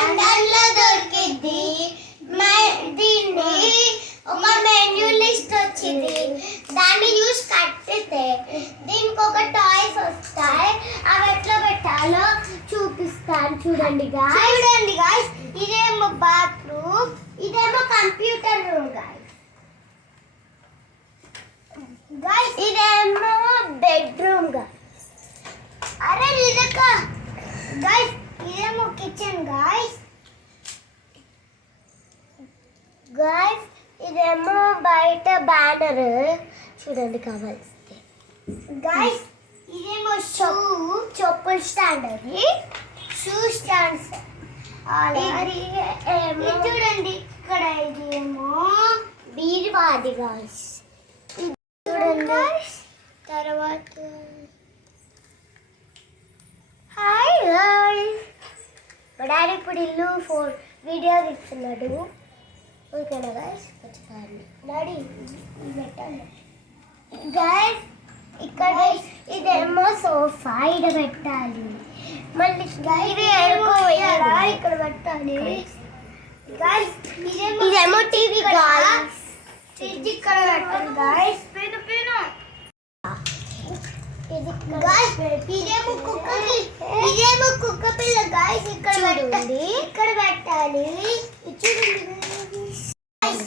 లండన్లో దొరికింది. దీన్ని ఒక మెన్యూ లిస్ట్ వచ్చింది. దాన్ని చూసి కట్టితే దీనికి ఒక టాయ్స్ వస్తాయి. అవి ఎట్లా పెట్టాలో చూపిస్తాను. చూడండి గాయ్స్, ఇదేమో బాత్రూమ్, ఇదేమో కంప్యూటర్ రూమ్ గాయ్స్, ఇదేమో బెడ్రూమ్ అరే ఇదక గాయ్స్, ఇదేమో కిచెన్ గాయ్స్, ఇదేమో బయట బ్యానర్ చూడండి కావాల్సింది గాయ్స్. ఇదేమో చెప్పుల స్టాండ్, అది షూ స్టాండ్స్. చూడండి ఇక్కడ ఇదేమో బీరువాది గాయ్స్. చూడండి తర్వాత హాయ్ గాయ్స్, మా డాడీ ఇప్పుడు ఇల్లు వీడియో తీస్తున్నాడు. ఓకేనా గాయ్స్, వచ్చి డాడీ పెట్టాలి గాయ్స్. ఇక్కడ ఇదేమో సోఫా, ఇక్కడ పెట్టాలి. మళ్ళీ ఇక్కడ పెట్టాలి గాయ్స్. ఇదేమో టీవీ గాయ్స్, ఫ్రిడ్జ్ ఇక్కడ పెట్టాలి గాయ్స్. ఇదేమో కుక్క పిల్ల గాయ్స్, ఇక్కడ చూడండి, ఇక్కడ పెట్టాలి.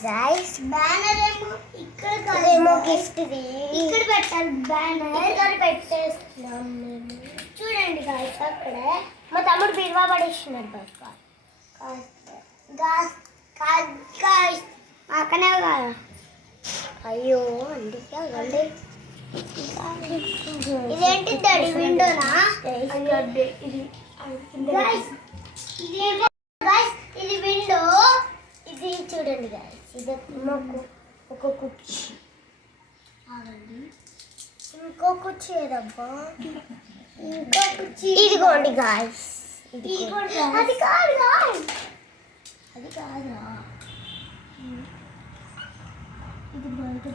గాయ్స్ బ్యానర్ ఏమో ఇక్కడేమో గిఫ్ట్ ఇక్కడ పెట్టాలి. బ్యానర్ ఇక్కడ పెట్టేస్తున్నాం మేము. చూడండి గాయ్స్, అక్కడ మా తమ్ముడు బీరువా పడేస్తున్నాడు. గాయ్స్ పక్కనే కదా, అయ్యో అందుకే అవ్వండి. ఇదేంటి తడి విండోనా? ఇది విండో. ఇది చూడండి గాయ్స్, ఇది ఒక కుర్చీ. ఇంకో కుర్చీ ఏదబ్బా, ఇంకో కుర్చీ. ఇదిగోండి గాయ్స్, అది కాదు గాయ్స్, అది కాదా, ఇది బయట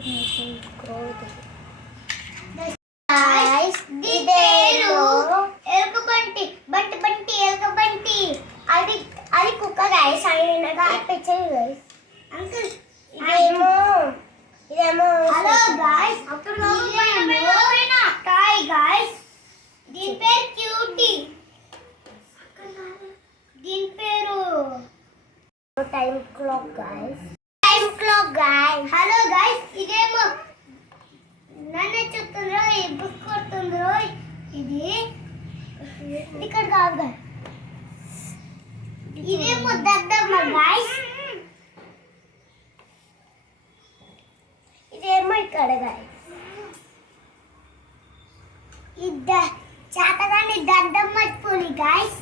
ఎలుకబంటి, బంటి ఎలుకబంటి. అది కుక్క గాయ్స్. గాయ్స్ అంకుల్ ఇదేమో హలో గాయ్స్, టాయ్ గాయ్స్. దీని పేరు క్యూటీ, దీని పేరు time clock guys. Hello guys, ఇదేమో నన్ను చెప్తుండ్రో బుక్ కొడుతుండ్రో. ఇది ఇక్కడ కాదు గాయ్స్, ఇదేమో దద్దమ్మ గాయ్స్. ఇదేమో ఇక్కడ గాయ్స్, చేతగాని దద్దమ్మ పూలి గాయ్స్.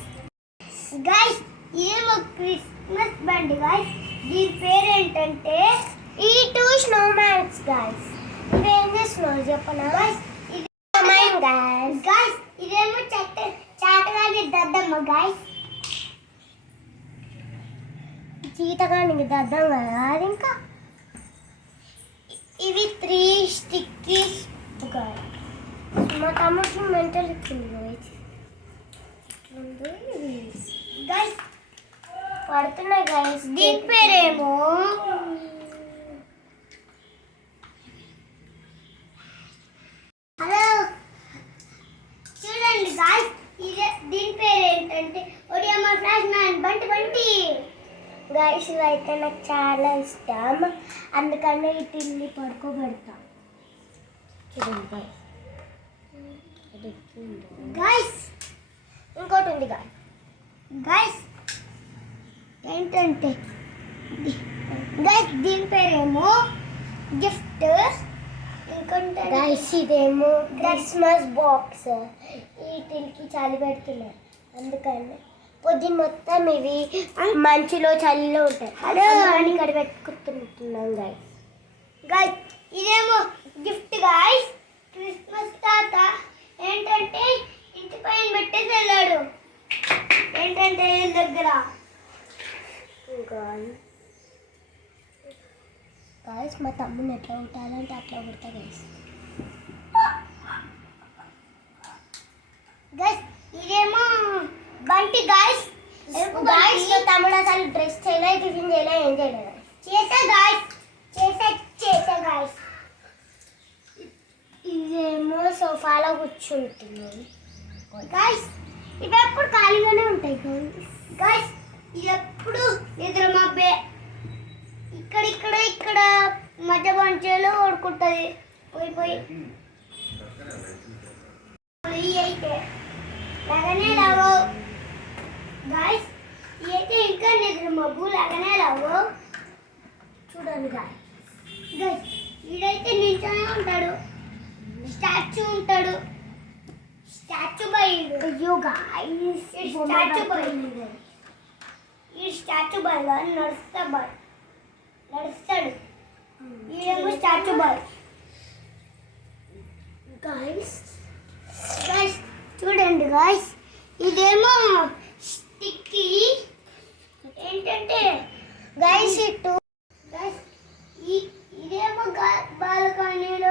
ఇదేమో క్రిస్మస్ బండి గాయ్స్. దీని పేరు ఏంటంటే ఈ టూ స్నో మ్యాన్స్ గాయ్స్. ఇవేం చేస్తున్నావు చెప్పనా గాయ్స్? ఇది గాయ్స్, ఇదేమో చేతగాని దద్దమ్మ గాయ్స్. చీతగానికి దద్దమ్మ కాదు. ఇంకా ఇవి 3 స్టిక్కీస్ మా తమ్ముడికి మెంటల్ ఇచ్చింది గాయ్స్. పడుతున్నాయి గాయ్స్. దీని పేరేమో హలో చూడండి గాయ్స్, దీని పేరు ఏంటంటే ఒడియమ్మ ఫ్లాష్ మ్యాన్ బంటి గాయ్స్. ఇవైతే నాకు చాలా ఇష్టం, అందుకనే ఈ తిల్లి పడుకోబెడతాం. చూడండి గాయ్స్, ఇంకోటి ఉంది గాయ్స్. ఏంటంటే గాయ్స్ దీని పేరేమో గిఫ్ట్. ఇంకొంటే గాయ్స్ ఇదేమో క్రిస్మస్ బాక్స్. వీటికి చలి పెడుతున్నారు, అందుకని పొద్దున్న మొత్తం ఇవి మంచులో చలిలో ఉంటాయి. అందుకని ఇక్కడ పెట్టుకుంటున్నాం గాయ్స్. ఇదేమో గిఫ్ట్ గాయ్స్. క్రిస్మస్ తాత ఏంటంటే ఇంటి పైన పెట్టేసి వెళ్ళాడు. ఏంటంటే దగ్గర గాయ్స్ మా తమ్ముని ఎట్లా కొట్టాలంటే అట్లా కొడతా గాయ్స్. ఇదేమో బంటి గాయ్స్. గాయ్స్ టిఫిన్ చేయలే, ఏం చేయలేదు. చేసా గాయస్. ఇదేమో సోఫాలో కూర్చుంటున్నాను గాయస్. ఇవి ఎప్పుడు ఖాళీగానే ఉంటాయి గాయస్. ఇది ఎప్పుడు నిద్ర మబ్బే. ఇక్కడ మధ్య పంచాలు ఓడుకుంటుంది పోయి అయితే లాగానే రావు గాయస్. ఇవి అయితే ఇంకా నిద్ర మబ్బు లాగానే రావు. చూడండి గాయస్. వీడైతే నిల్చొనే ఉంటాడు, స్టాచ్యూ ఉంటాడు. Statue boy. అయ్యో గాయ్స్, స్టాచ్యూ బాయ్ వాడు నడుస్తాడు. ఈడేమో స్టాచ్యూ బాయ్. గాయ్స్ చూడండి గాయ్స్, ఇదేమో స్టిక్కీ. ఏంటంటే గాయ్స్ ఇదేమో బాల్కనీలో